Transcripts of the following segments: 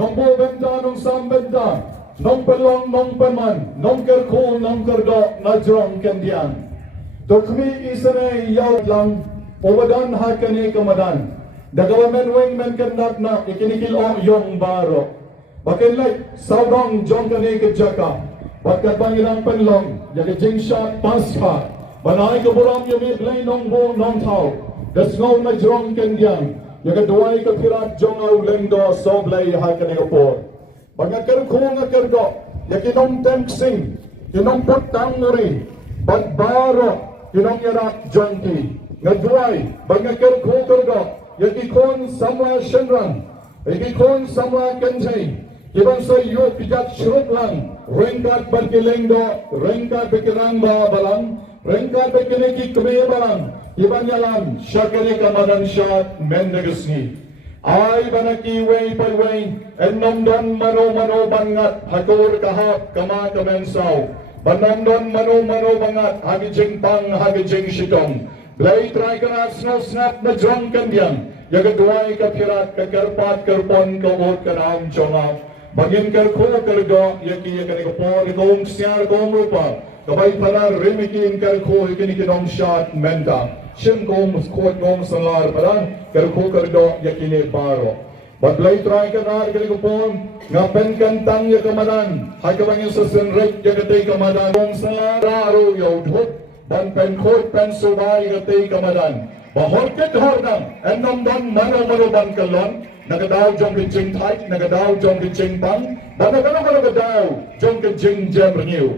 nong bo benta nong sam benta nong pelong nong peman nong kerkul nong kerdo najrong kendian dokmi isane yaw lang obadan hakane kamadan the government wing men kendak na ikinikil o yong baro bakin like saudong jong kane ke jaka bakat bangirang penlong jaga jingsha paspa banai ke buram yumi blay nong bo nong thau dasngau najrong kendian yaga duai ka pirat jong au lengdo soblay hakane opor banga kerkhung kergo yakinong tenksing kinong potang muri bat baro kinong yara jonki ngaduai banga kerkhung kergo yakikon samla shenran yakikon samla kenjai kibang sa yu pijat shrut lang rengkat berkelengdo rengkat bekirang ba balang rengkat bekineki kme balang ibang yalam syakari kamadan syat mendegesni ay banaki way by way ennomdon mano bangat hakur kahap kama kamensaw banomdon mano bangat hagi jingpang hagi jing shikong blay try kanat snap na jong kandian yaga duay kapirat kakarpat karpon kaot kanam chongap bagin karko kargo yaki yakani kapor kong siar kong rupa kabay para rimikin karko yakini kinong shot menta Shem kong muskot kong salar paran karko kardo yakini baro baglay try kanar kani kapon ngapen kantang yakamadan hakabangin sa senrek yakatay kamadan kong salar aro yaudhut dan penkot pensubay yakatay kamadan bahorket hordang ennom don mano ban kalon nagadaw jong kijing tight nagadaw jong kijing bang banagano nagadaw jong kijing jam renew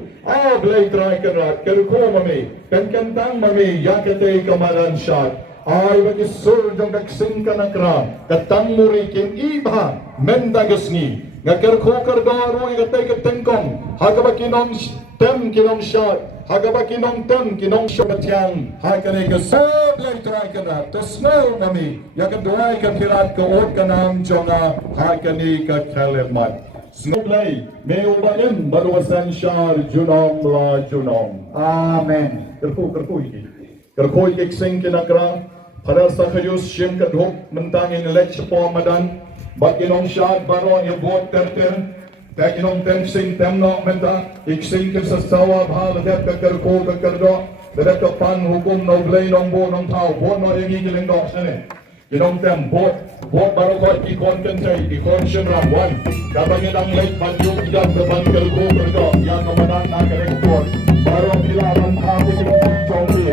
blay try kanat karko mami kankantang mami yakatay kamadan shot ay bakisur jong kaksing kanakra katang murikin iba mendagasni ngakarko kargaro yakatay katengkong hagabakinong tem kinong shot hagabakinong tem kinong shot matyang hakanay kasur blay try kanat to snow mami yakaduay kapirat kaot kanam jonga hakanay kakalemat Snoblay, may ubayan baruasan shar junong la junong. Amen. Kerko ikiksing kinakra, para sa kayus siyem kadhok mentangin elect po madan, bakinong shar baro yabot terter, takinong tensing temno menta, iksing kisasawa bahal dep kakerko kakerdo, dep kapan hukum noblay nong bo nong tao, bon mo ringi kilingdo sene. Kinong tem bot baru kot ikon kencai ikon shenram wan kabang yang late banjung jam depan kerko kerdo yang kemanan nak rekod baru kilaran kami kinong chombi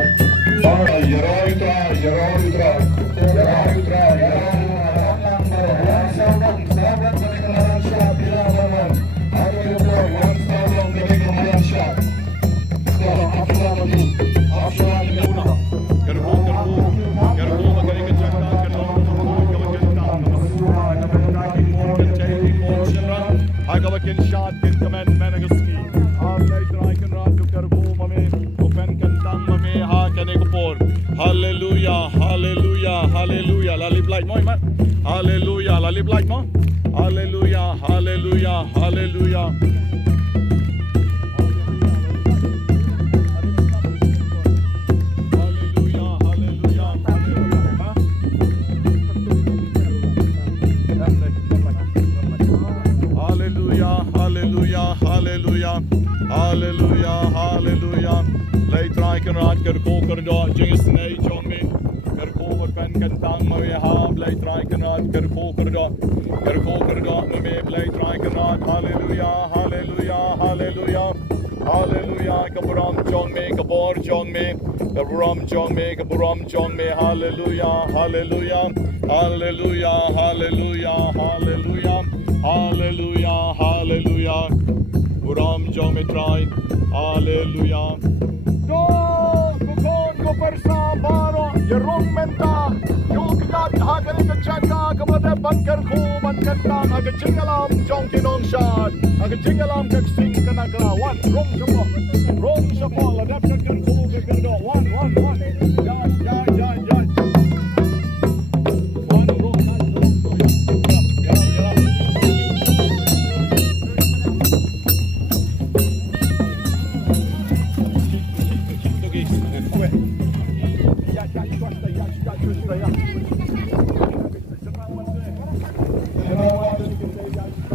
baru yeroitra Agawakin shot kin kamen menagaski Ablay traikan ratu karbo mame Open kantang mame ha kane kupor Hallelujah Hallelujah Hallelujah Lalip light mo iman Hallelujah Lalip light mo Hallelujah Hallelujah Hallelujah Hallelujah, hallelujah. Lay try kan rat kerko kerdo jingis nei jongmi. Kerko pen kantang mawe ha lay try kan rat kerko kerdo mame lay try kan rat. Hallelujah, hallelujah, hallelujah. Hallelujah, kaburam jongme, kabor jongme, kaburam jongme. Hallelujah, hallelujah. Hallelujah, hallelujah, hallelujah. Hallelujah, hallelujah. Buram jong metrai, hallelujah. Do kukon ko persa baro, yerong menta, yukat hagari ka chaka, kamade bankar ko mankanta, agachingalam jong kinong shot, agachingalam kaksing kanagra, one, rong shapo, ladap kan ko kakardo, one. Ya.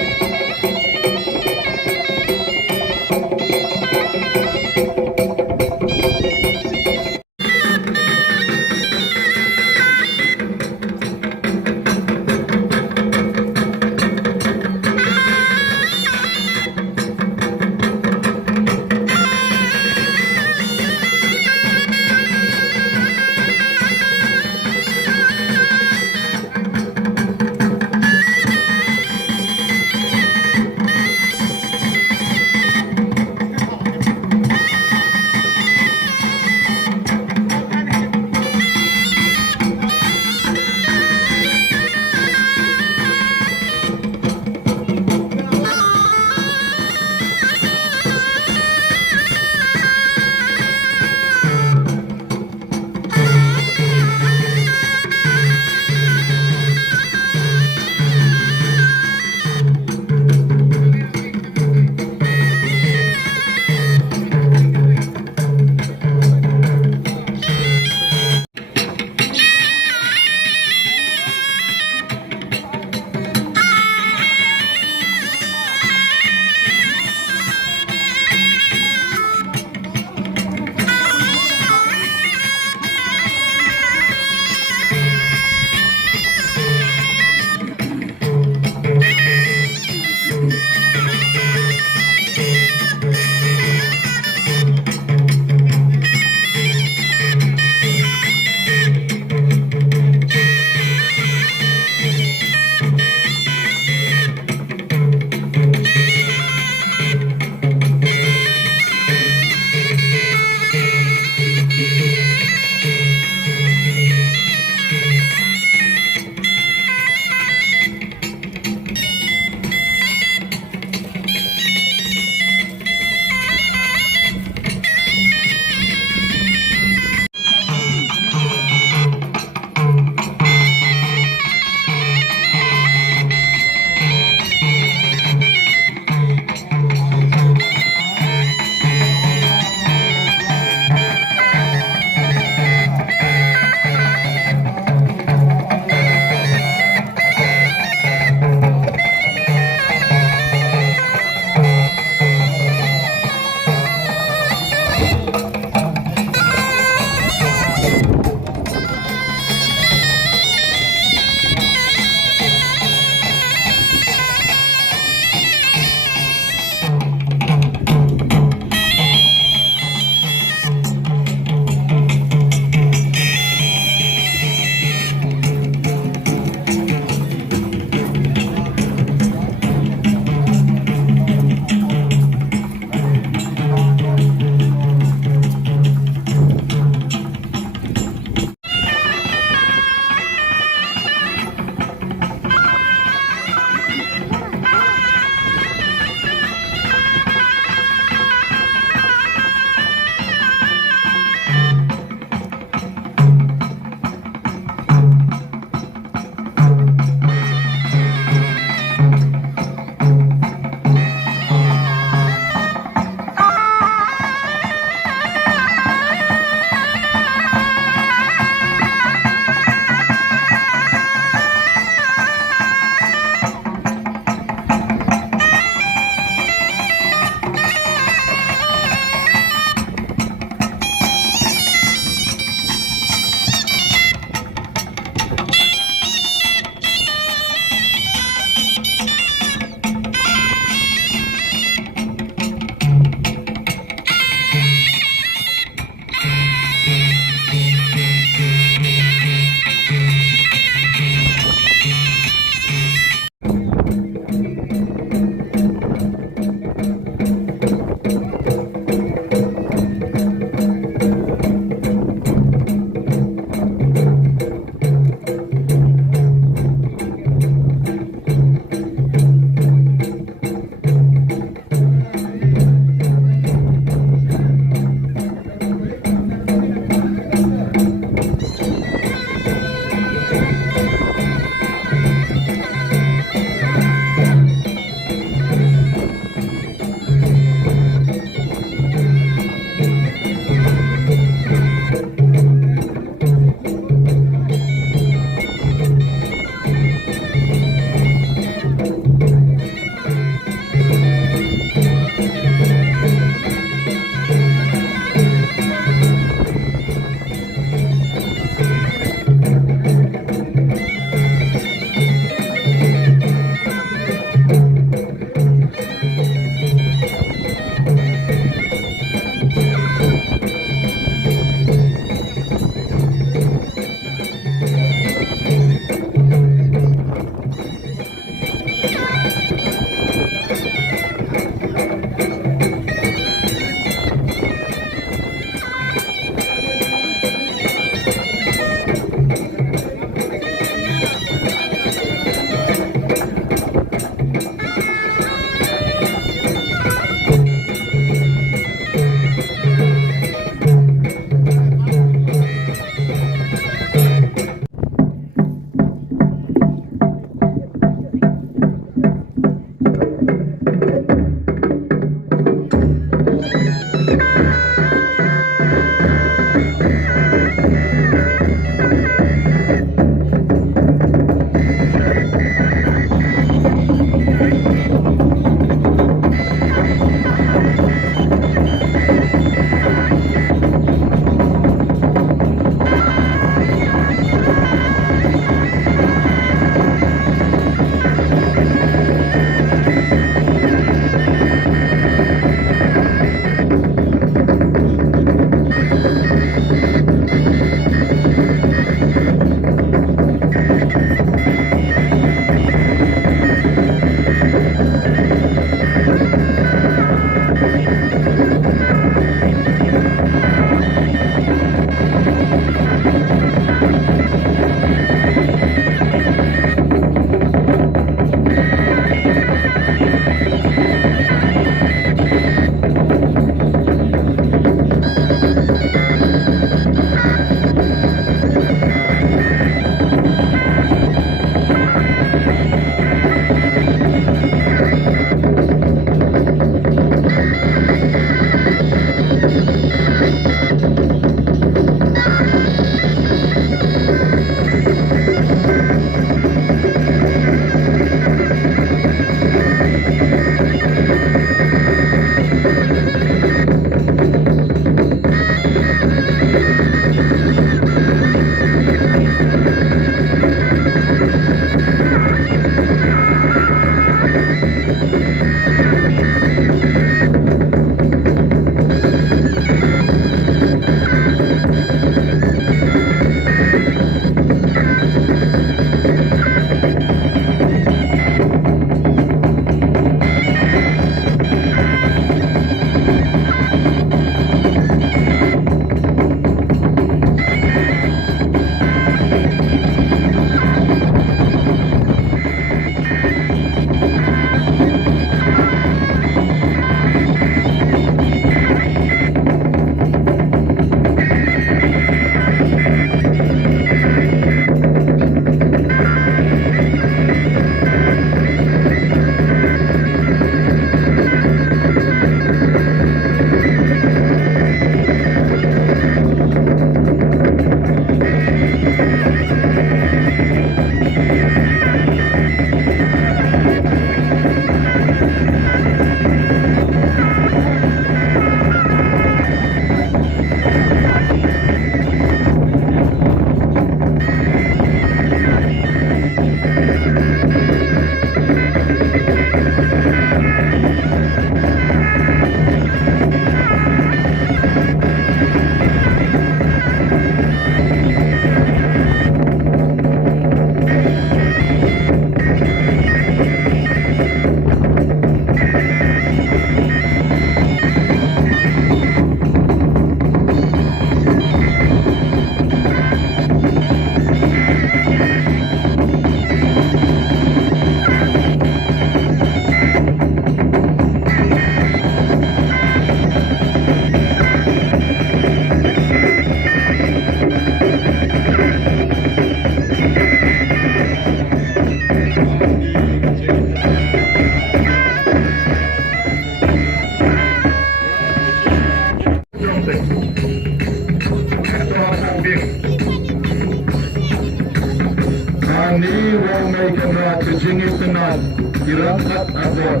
Ani wong may kena kejingit tenat dirangkat abot.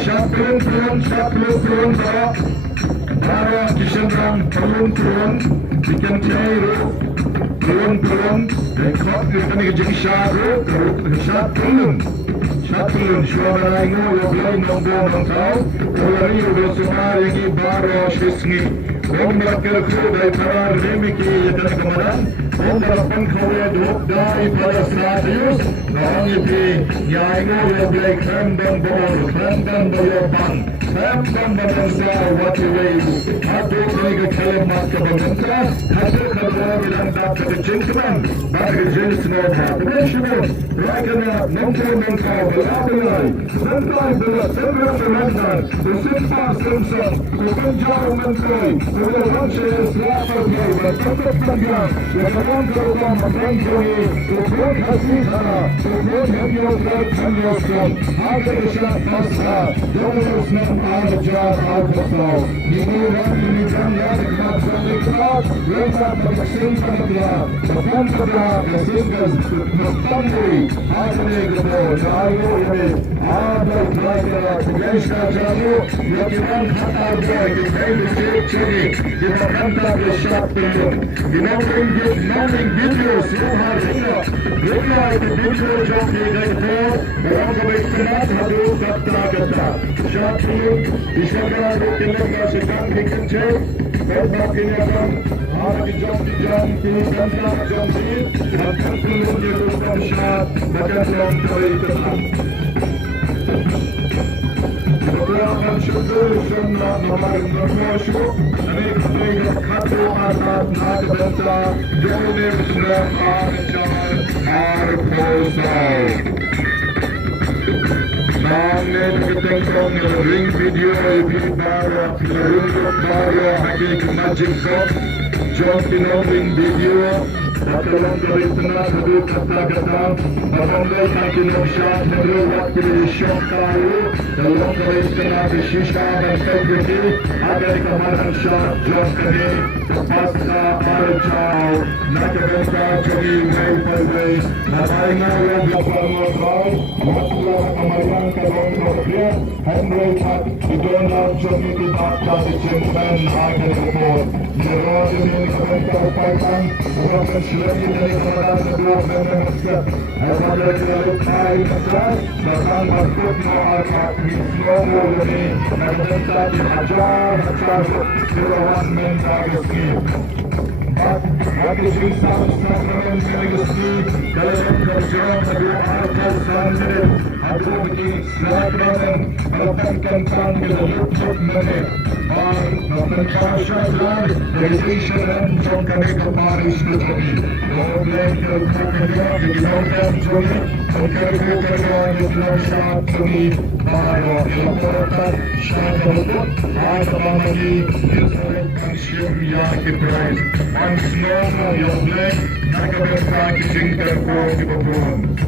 Syat turun barak barak kisendang turun bikin cairu turun rekod kami kejing syaru syat turun suara ingo yoblay nong tau ulari udah semar yang ibaro shisngi Om bakal kudai para remiki yatan kemadan Om dalapan kawai duk dari para serius Nang ipi nyaingo yoblay kremdan bayopan Kremdan banansa wati wayu Hatu kaniga kalimat kabaganta Hatu kadwa bilang tak kecingkaman Bagi jenis nota Pemesyimun Rakana nongkau Belabelai Sentai bela sembilan semantan Bersimpah semsam Kepenjauh menteri Lunches, Rapperplay, Bertutup Tangyang, Yakawan Karukam, Magandungi, Tukun Hasisa, Tukun Hemyosat, Hemyosat, Agadishat Masa, Dominus Nam Arajar, Arkasaw, Nimuran, Nimijan, Yadikmat, Zalikmat, Rekat, Pagkasin, Pagkaklak, Tukun Kablak, Yasinkas, Tuktamuri, Aganegabo, Nayo Yamit, Abel Blagara, Tugeshka Jalu, Yakiman Hatarboy, Yakawan Chini, Dimakanta Bishop Pilun, Dinaming videos, Yohar Hina, Hina itu video joki dari Paul, orang kebetulan hadu kata-kata. Shop Pilun, Ishakara Pilun sedang dikencet, Berbak ini akan hari jam pilih ganda jam ini, akan Pilun diteruskan shop, bahkan dalam kali tetap. Akan syukur semua memakai bersyukur. Ini kita kata atas nak benda dunia sudah akan arposau. Namanya kita tengok ring video itu baru, ring baru hakik magic box. Jom ring video. Dalam dari tengah duduk kata-kata, abang-abang kaki nafsyat meruat pilih syok kayu. Dalam dari tengah bersisha dan seperti ada kemarin syok jom kini pasca arjau. Nak benda jadi way for way. Nampaknya yang bersama kau, masalah kemarin kalon berpihak. Henry Pat idona jom itu bakal dicimpan agar report. Jerah ini kebentar paitan, bukan Lagi dari kemudian kedua benar-benar ada dari kain besar bahkan masuk noakat semua ini dan tadi ajar kerawan mentagasi bagi sisa sakramen mentagasi dalam kerja kedua ajar sendiri ada bagi sakramen melakukan panggil untuk menit Nothing special life, decision and from Kaneka Paris to me. Don't blame the Kaneka, you know them to me. Don't care who can go and no shot to me. Baro, Laporta, shot of the foot. I come on the knee, this will consume Yaki prize. Once more, your leg, Nakabet packaging their phone to the phone.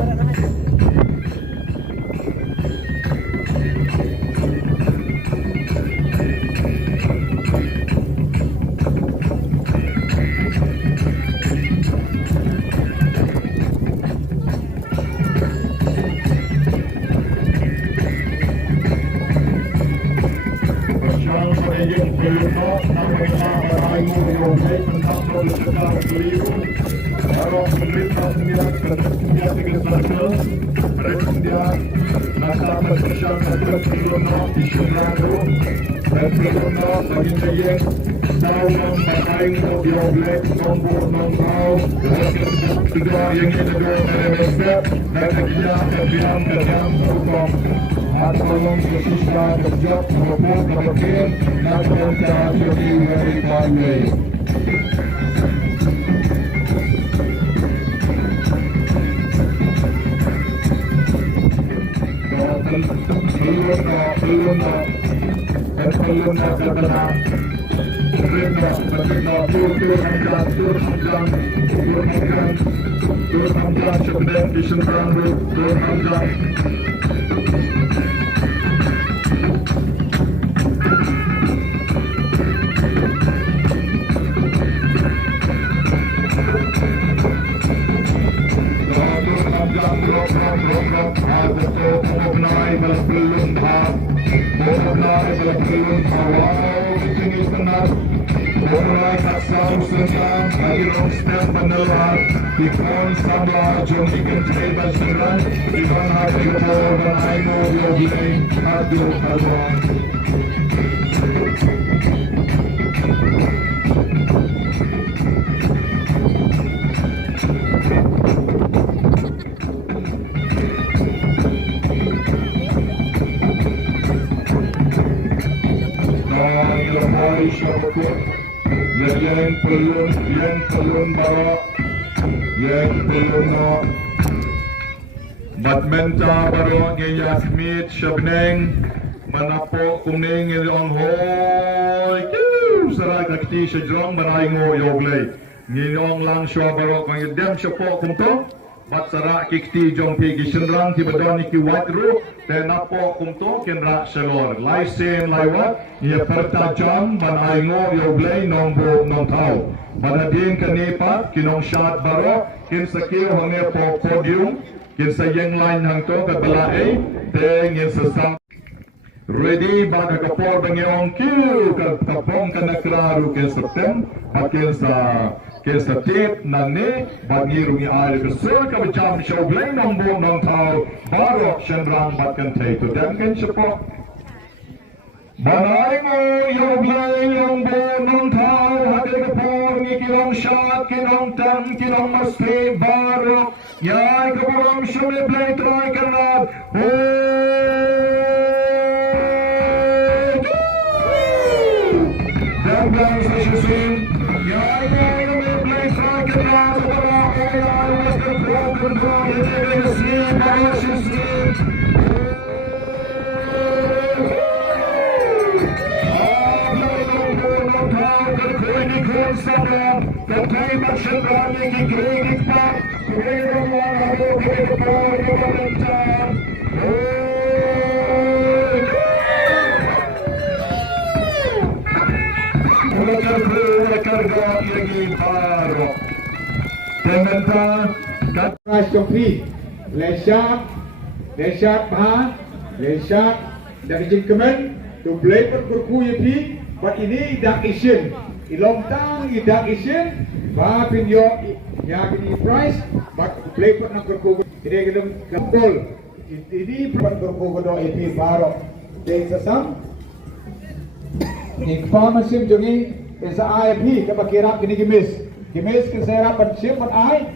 Badmenta baru ngejak Smith Shabneng manapo kuning yang hoy sarai kakti sejrong barai ngo yoglei nginong lang shwa barok ang dem shapo kumto bat sara kikti jong pi gishenrang ti badon ki watru te napo kumto kenra shalor lai sen lai wat ye perta jam barai ngo yoglei nombo nontau banadin kanepa kinong shat barok kin sakir honge po podium kin sayeng line hang to ka balae te ngin sasam ready baga kapor bangyong kiu ka kapong kanakraru ke septem pakel sa tip nane bangiru ni ale besur ka bajam show blame nombo nong tau barok shendrang batkan te to dem ken chapo banai mo yung blame yung bo nong tau hakel kapor ni kilong shot kilong tam kilong maspe barok yai kaporam show le play try kanad Guys, as you see, yeah, the place like a glass of water, I was the broken ball, it's a sleep, I was just sleep. The payment should run in the green spot, the way the one I will take the ball, the one time. Price complete. Leshat Baha, Leshat dari Jingkemen to play per kurku yepi, but ini idak Asian. Ilong tang idak Asian, Baha pinyo ya ini price, but play per nak kurku. Ini kita gambol. Ini per kurku kodo yepi baru. Dari sesam. Informasi jongi isa IFP kapakirap kini gimis kesera pensiun pen ai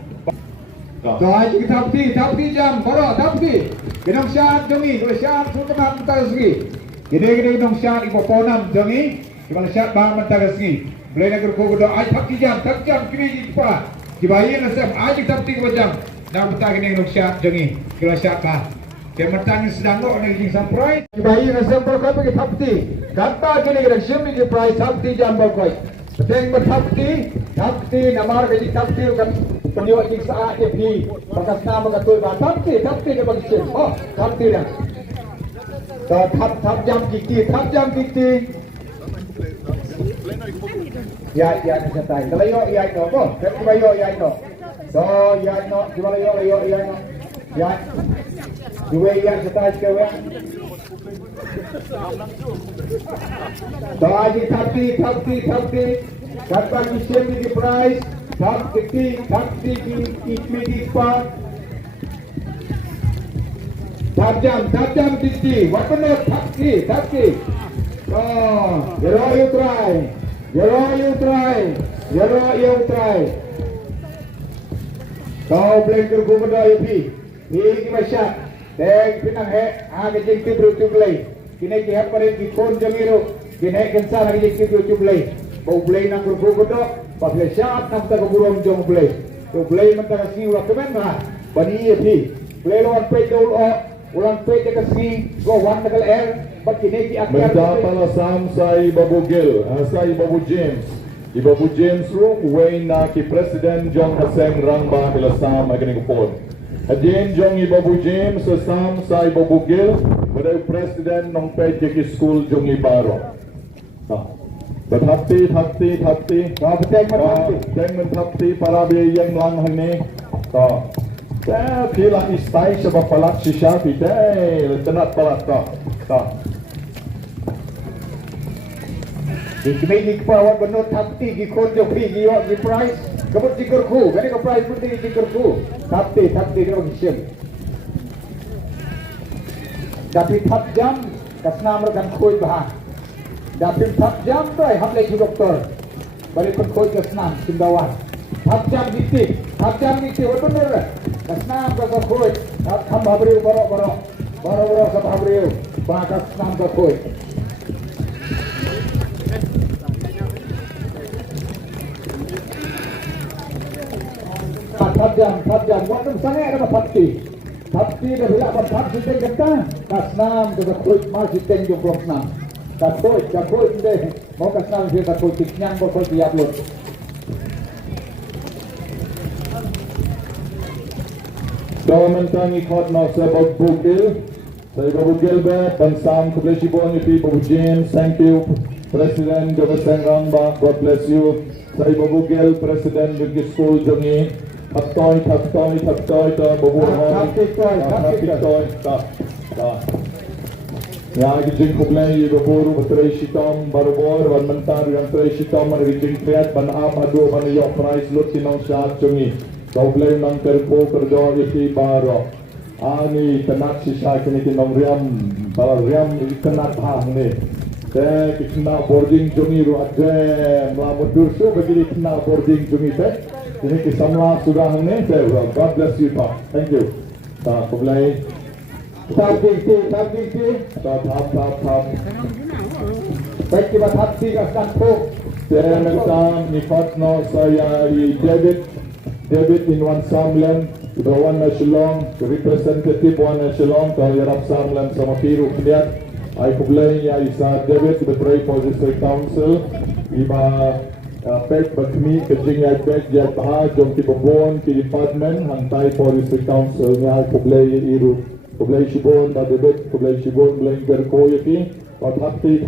to ai kita jam baro tapi genong syarat jongi to syarat suteman tasgi gede genong syarat ibo ponam jongi kibang syarat bang mentasgi boleh nak ko do ai tak jam kini pa dibayi nasab ai kita jam dan petang gini genong syarat jongi kibang syarat ba kemertang sedang lo ni sampai dibayi nasab pro ka tapti kata kini kita siapa di price tapti jam berkoi. Petang tapti namar kaji tapti kan penjual jik saat ini bakas nama katul bah tapti dia bagi siapa? Oh tapti dah. So tap jam kiki. Ya ni setai. Kalau ya no ko, kalau ya no. So ya no, kalau ya no. Ya. Dua ya setai kewe. So aji tapti kata mission di price tapti di part tajam titi what benar tapti oh you try kau blanker gumada ipi ini masyat dek pinang he aga jengti berutublay kini kihap parin kikon jangiro kini kensa lagi jengti berutublay bau blay nang bergogodo pabla syat nam ta kaburom jong blay to blay man ta kasi ula kemen na bani yepi blay lawan pe dol o ulang pe ta kasi go wan nakal air bat kini ki akyar Mendapala sam sai Babu Gil sai Babu James room way na ki President John Hasem Rangba bila sam agani kupon Adien jong Babu James sam sai Babu Gil pada President nong pe ki school jong Baro Berhati. Kau betul menghati para biaya yang lang hane. Kau, pila istai sebab palak sisa kita, tenat palak kau. Ini kepawat benar tapti gikon jo free giyo gi price. Kabut jikurku, kani ko price pun tinggi jikurku. Tapti dia bagi sim. Tapi tap jam kasna merkan koi bah. Dapin tap jam tu, hamle ki doktor. Balik pun koi kasna simbawan. Tap jam giti, what benar? Kasna ka koi. Tap ham habriu baro sa habriu. Ba kasna ka koi. Tap jam. Waktu sana ada tapti dah bila apa tap kita kasna ka koi masih tenjung blok 6. Kapoi deh. Mau kasang dia kapoi tiknyang bokol tiap lut. Government khot no sa bugil. Sa bugil ba pansam kubleshi bon iti Babu James. Thank you, President Governor Rangba. God bless you. Sa bugil President Big School Jongi. Thaptoy ta Babu Thaptoy ta. Ya gijing kublai baburu batrai shitam barobor wan mentar yang trai shitam man gijing kreat ban am adu ban yo price lut tinong shat chungi kublai nang terko kerja isi baro ani tenak sisa kini tinong riam bal riam tenak hang ni te kena boarding chungi ru aje melamun dursu bagi kena boarding chungi te ini kisamla sudah ni te God bless you pa thank you ta kublai tap. Baik kita hati kasih po. Saya minta nikmat no saya David in one Samlan, the one Shillong, representative one Shillong, the Arab Samlan sama Piru Kliat. I kublai ya isa David the pray for this council. Iba pek bakmi kejing ya pek ya taha jom ki babon ki department hantai for this council ya kublai iru. Kublai Shibon, Badebet, Kublai Shibon, Blengger Koyaki, or Hapti,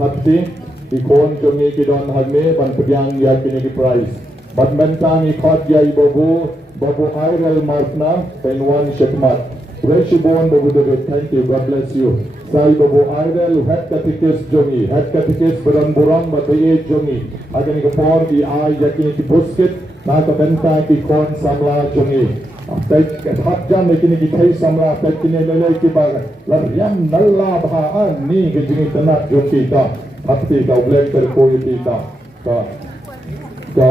Ikon, Jomi, Kidon, Hadme, Ban Pudyang, Yakini Prize. But Mentang, Ikot, Yai Babu, Babu Irel Martna, Penwan Shekmat. Kublai Shibon, Babu Debet, thank you, God bless you. Sai Babu Irel, Head Katikis Jomi, Head Katikis Badan Burang, Bataye Jomi. Agani Kapor, the Eye, Yakini Busket, Naka Mentang, Ikon, Samla Jomi. Baik hak jam kini kita samla baik kini lelai kita lariam nalla bahan ni kejini tenak jom kita hati kau bleng terkoi kita ka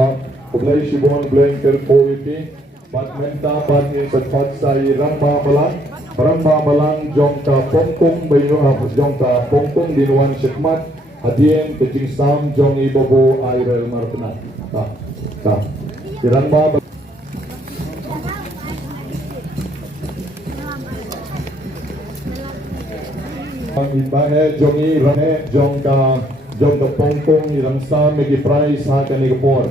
bleng Shibon bleng terkoi kita bat menta bat ni sepat sai ramba balang jom ka pongkong bayu jom ka pongkong dinuan sekmat hadien kejing sam jom ibobo airel martna ka ramba Ibahe jongi rane jong ka pongkong ilang sa megi price ha ka ni kapor.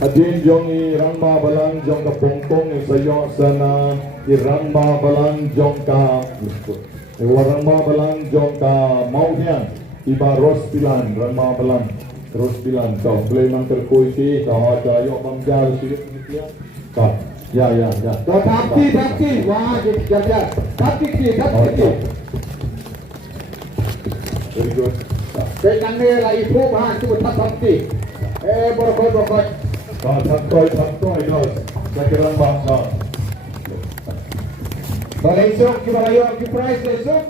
Adin jongi ramba balang jong ka pongkong isayo sana iramba balang jong ka ramba balang jong ka mauhian iba rospilan ramba balang terus bilang kau boleh mangkerkoi ki kau ada yo mangjar sikit dia kau ya kau tapi wah jadi tapi very good sekarang ni lah ibu bahan tu tapi borokoi kau tatkoi dos sekarang bah kalau esok kita ayo kita price esok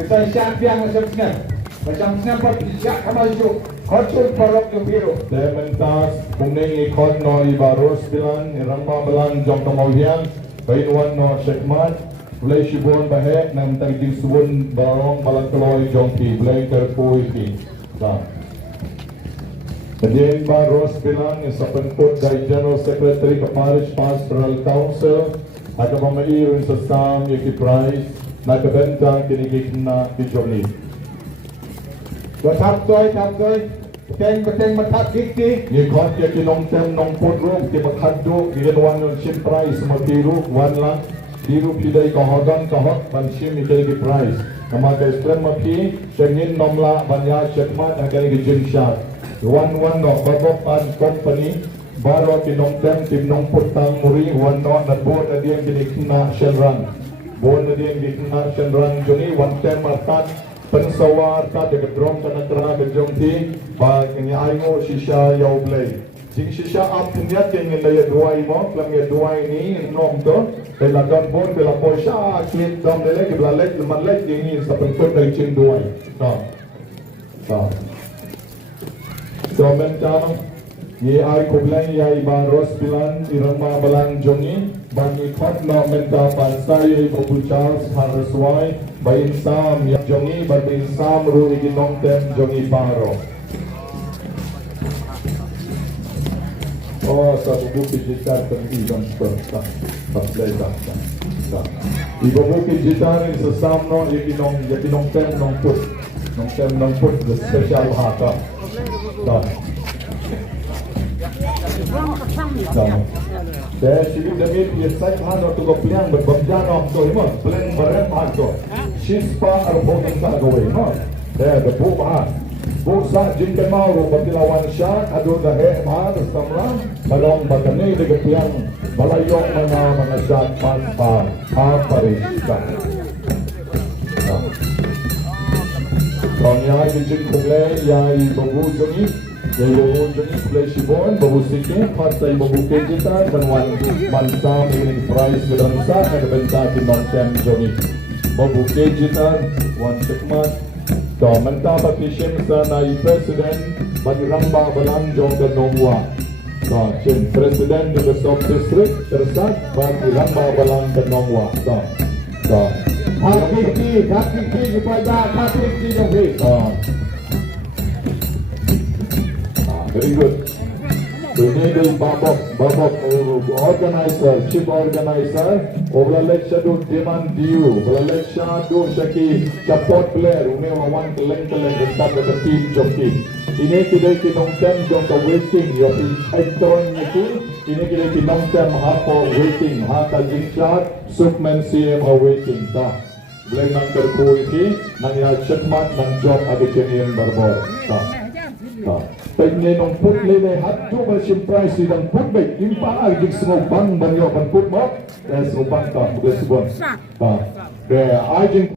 kita champion macam siapa tidak kamu esok Kocok parok yang biru. Dementas kuning ikon no ibaros bilan irangma belan jom kamauhian bainwan no sekmat Blay Shibon bahe nam tagding subon barong balang keloy jongki Blay terpui ki. Kemudian baros bilan isa penput dari General Secretary ke Parish Pastoral Council ada pemair sa sam yaki prize na kabentang kinigikna ki Jomni. Thaptoy Teng matat kiki Ni khot ya kinong tem nong podro ke bakhaddo gigenwan yon shim prize matiru wanla diru pidai kahodan kahot ban shim ikai di prize nama ka islam mapi shengin nomla banya shekmat agani gi jinshat one no babok an company baro kinong tem kinong putang muri one no na board adian ginikna shelran board adian ginikna shelran joni one tem martat pensawar ta de drom ta natra de jongti ba ni aingo shisha yau blay jing shisha ap niat ke ngi le duai mo klam ye duai ni nom to pe la don bon pe la poisha kit dom de le ke la lek man lek ni sa pen ko dai chin duai ta so mentam ye ai ko blay ya ba ros bilan irama balang jongi bani khot no menta pansai Babu Charles Haraswai bain sam ya jongi bain sam ru iginong tem jongi paro sa bukit gitar tertiban serta pasleda. Ibu bukit gitar ini sesamno yakinong tem nong put the special haka. Saya sini demi saya hanya tu kepliang berbeda nak tu imam pelang berem hatu. Sispa arbotan tak gawe imam. Saya debu bah. Busa jingke mau berlawan syak adu dah mah tersamlang balong batani de kepliang balayok mana mengasak panpa pariskan. Kanya jing kumle yai babu jongi play shibon babu sikit pasai babu kejitan dan wan mansam ini prize gedansa ada bentar di mansam jongi babu kejitan wan sekmat to mentah petition sa nai president bagi ramba balang jong ke nongwa to chen president de sub district tersat bagi ramba balang ke nongwa to hakiki kepada hakiki jong very good. Ini dari babak organizer, chief organizer, olah lecture do demand due, olah lecture do saki support player, une orang keleng dekat ke team joki. Ini kita nongtem jong ke waiting, yo ekton itu, ini kita nongtem hapo waiting, hata jingshot, Sukman CM waiting, dah. Boleh nang terku ini, nang ya cekmat nang job ada kenian berbor, dah. Pengen nong put lele hatu bersim price dan put baik impa arjik semua bang banyak ban put mak dan semua bang tak boleh sebut. Deh arjik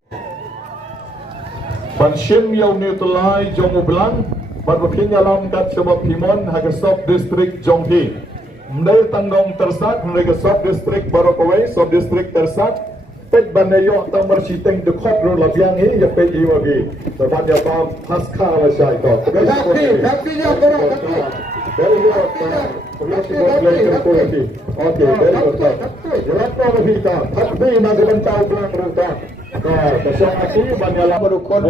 bansim yang neutralai jong ublang berpindah dalam kat sebab Pimon haga sub district jonghi. Mendai tanggung tersat mereka sub district Barokawai sub district tersat. Pet banayo tang bersiteng dekat ro labiang ni ya pet jiwa bi sebab dia pam pasca wasai to tapi dia korang dari okey dari jelas to kita tapi nak bentau pulang ruta besok aki banyalah berukun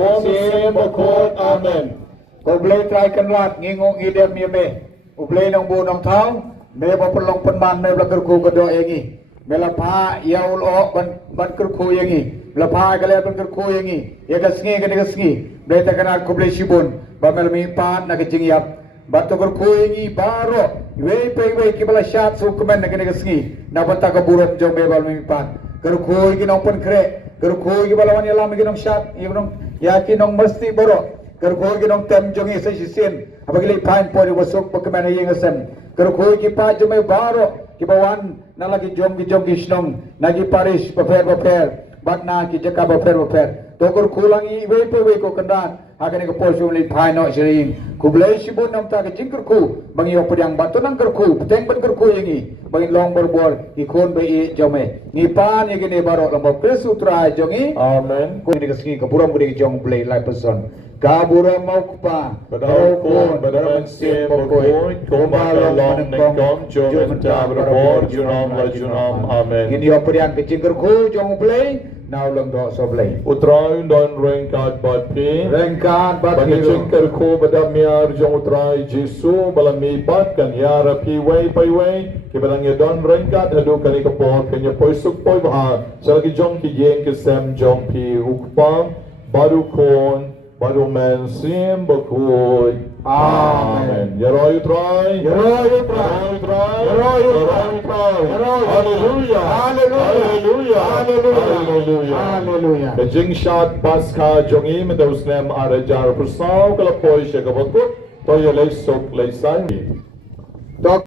berukun amen kau boleh try kenlat ngingong idem yeme boleh nang bu nang tau me pelong penman me belakar ku kedo engi melapa ya ulo ban kerku yangi melapa kalian ban kerku yangi ya kasngi kan kasngi berita kena kublai shibun bamelmi pan nak jingyap batu kerku yangi baro wei kibala shat sukumen nak kasngi nak banta ke burup jong bebal mi pan kerku yangi nongpon kre kerku yangi balawan yalam yangi nong shat ya kinong mesti baro kerku yangi nong tem jongi sesisin apabila pan pori wasuk pekemana yang asem kerku yangi pa jome baro kibawan na lagi jom gisnong nagi paris paper bat na ki jaka paper tokur kulangi we ko kendan akan ko posum li phaino sering kublai sibun nam ta ke jingkur ku bangi yo pedang batu nang kerku peteng ban kerku yangi bangi long berbor ikon be jome ni pan ye gene baro lambo pesutra jongi amen ko ni kesini ke buram budi jong play live person kabura mau kupa badau kon badau se pokoi komala long nengkom jom tabor junam la junam amen ini operian kecingker ku jong play now lang do so play utrai don rengkat batpi kecingker ku badam miar jong utrai jisu balami bat kan ya rapi wei pai wei kibalang ye don rengkat hadu kani kapor kanya poisuk poi bah selagi jong ki yeng ke sem jong pi ukpam baru kon baru mensim bakui amen ya roy try hallelujah kejing shot pasca jongi medusnem arajar persau kalau poi syakabot to ya lay sok lay sai